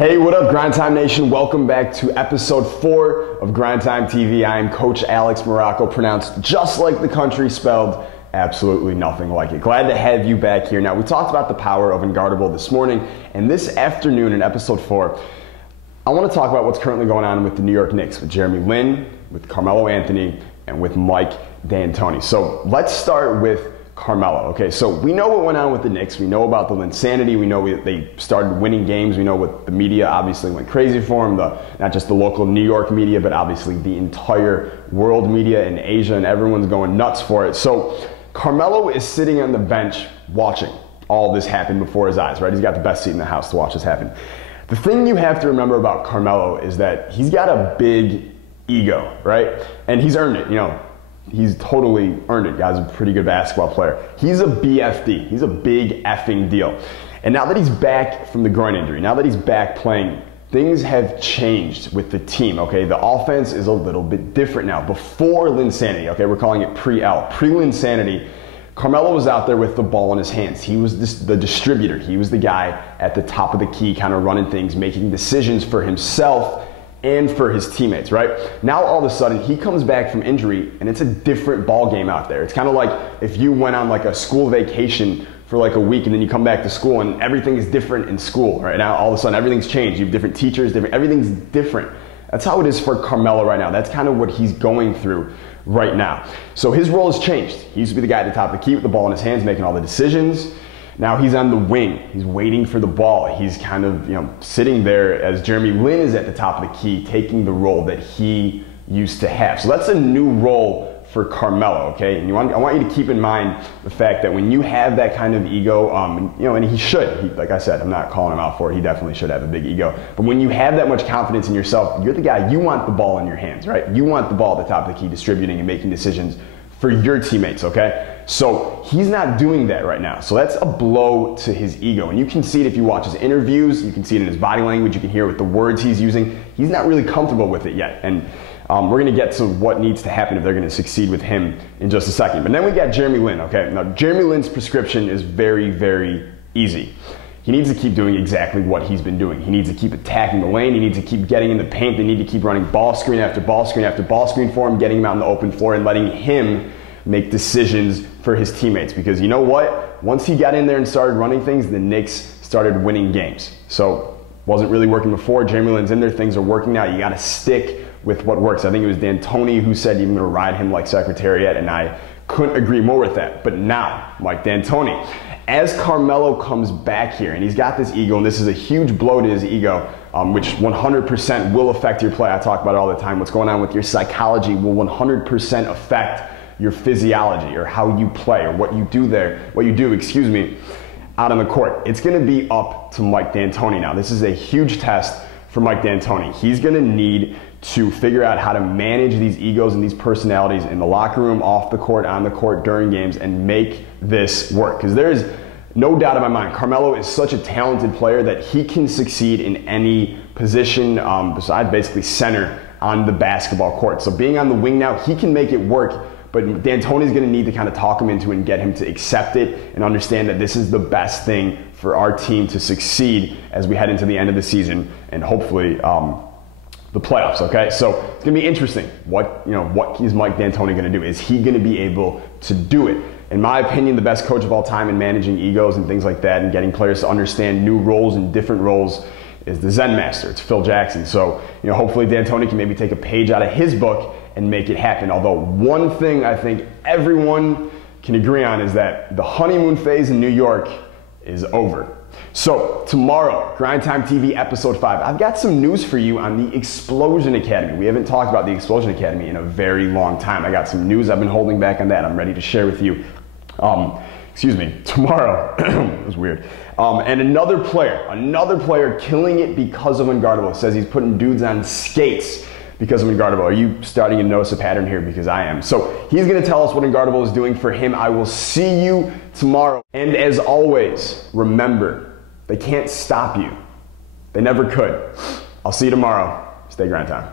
Hey, what up, Grind Time Nation? Welcome back to episode 4 of Grind Time TV. I am Coach Alex Morocco, pronounced just like the country, spelled absolutely nothing like it. Glad to have you back here. Now, we talked about the power of Unguardable this morning, and this afternoon in episode 4, I want to talk about what's currently going on with the New York Knicks, with Jeremy Lin, with Carmelo Anthony, and with Mike D'Antoni. So let's start with Carmelo. Okay, so we know what went on with the Knicks. We know about the Linsanity. We know they started winning games. We know what the media obviously went crazy for him, not just the local New York media, but obviously the entire world media in Asia, and everyone's going nuts for it. So Carmelo is sitting on the bench watching all this happen before his eyes, right? He's got the best seat in the house to watch this happen. The thing you have to remember about Carmelo is that he's got a big ego, right? And he's earned it, you know. He's totally earned it. Guy's a pretty good basketball player. He's a BFD. He's a big effing deal. And now that he's back from the groin injury, now that he's back playing, things have changed with the team, okay? The offense is a little bit different now. Before Linsanity, okay, we're calling it pre-L. Pre-Linsanity, Carmelo was out there with the ball in his hands. He was the distributor. He was the guy at the top of the key, kind of running things, making decisions for himself and for his teammates, right? Now all of a sudden he comes back from injury and it's a different ball game out there. It's kind of like if you went on like a school vacation for like a week and then you come back to school and everything is different in school. Right now all of a sudden everything's changed. You have different teachers, everything's different. That's how it is for Carmelo right now. That's kind of what he's going through right now. So his role has changed. He used to be the guy at the top of the key with the ball in his hands, making all the decisions. Now he's on the wing. He's waiting for the ball. He's kind of, sitting there as Jeremy Lin is at the top of the key, taking the role that he used to have. So that's a new role for Carmelo, okay? And I want you to keep in mind the fact that when you have that kind of ego, and he should. Like I said, I'm not calling him out for it. He definitely should have a big ego. But when you have that much confidence in yourself, you're the guy. You want the ball in your hands, right? You want the ball at the top of the key, distributing and making decisions for your teammates, okay? So he's not doing that right now. So that's a blow to his ego. And you can see it if you watch his interviews, you can see it in his body language, you can hear it with the words he's using. He's not really comfortable with it yet. And we're gonna get to what needs to happen if they're gonna succeed with him in just a second. But then we got Jeremy Lin, okay? Now Jeremy Lin's prescription is very, very easy. He needs to keep doing exactly what he's been doing. He needs to keep attacking the lane. He needs to keep getting in the paint. They need to keep running ball screen after ball screen after ball screen for him, getting him out on the open floor and letting him make decisions for his teammates. Because you know what? Once he got in there and started running things, the Knicks started winning games. So wasn't really working before. Jeremy Lin's in there. Things are working now. You got to stick with what works. I think it was D'Antoni who said you're going to ride him like Secretariat, and I couldn't agree more with that. But now, Mike D'Antoni, as Carmelo comes back here, and he's got this ego, and this is a huge blow to his ego, which 100% will affect your play. I talk about it all the time. What's going on with your psychology will 100% affect your physiology, or how you play, or what you do out on the court. It's gonna be up to Mike D'Antoni now. This is a huge test for Mike D'Antoni. He's gonna need to figure out how to manage these egos and these personalities in the locker room, off the court, on the court, during games, and make this work. Because there is no doubt in my mind, Carmelo is such a talented player that he can succeed in any position besides basically center on the basketball court. So being on the wing now, he can make it work, but D'Antoni's going to need to kind of talk him into it and get him to accept it and understand that this is the best thing for our team to succeed as we head into the end of the season and hopefully the playoffs, okay? So it's going to be interesting. What is Mike D'Antoni going to do? Is he going to be able to do it? In my opinion, the best coach of all time in managing egos and things like that and getting players to understand new roles and different roles is the Zen Master. It's Phil Jackson. So, hopefully D'Antoni can maybe take a page out of his book and make it happen. Although one thing I think everyone can agree on is that the honeymoon phase in New York is over. So tomorrow, Grind Time TV episode 5, I've got some news for you on the Explosion Academy. We haven't talked about the Explosion Academy in a very long time. I got some news I've been holding back on that. I'm ready to share with you. Tomorrow. It was weird. And another player killing it because of Unguardable. It says he's putting dudes on skates because of Unguardable. Are you starting to notice a pattern here? Because I am. So he's going to tell us what Unguardable is doing for him. I will see you tomorrow. And as always, remember, they can't stop you. They never could. I'll see you tomorrow. Stay grind time.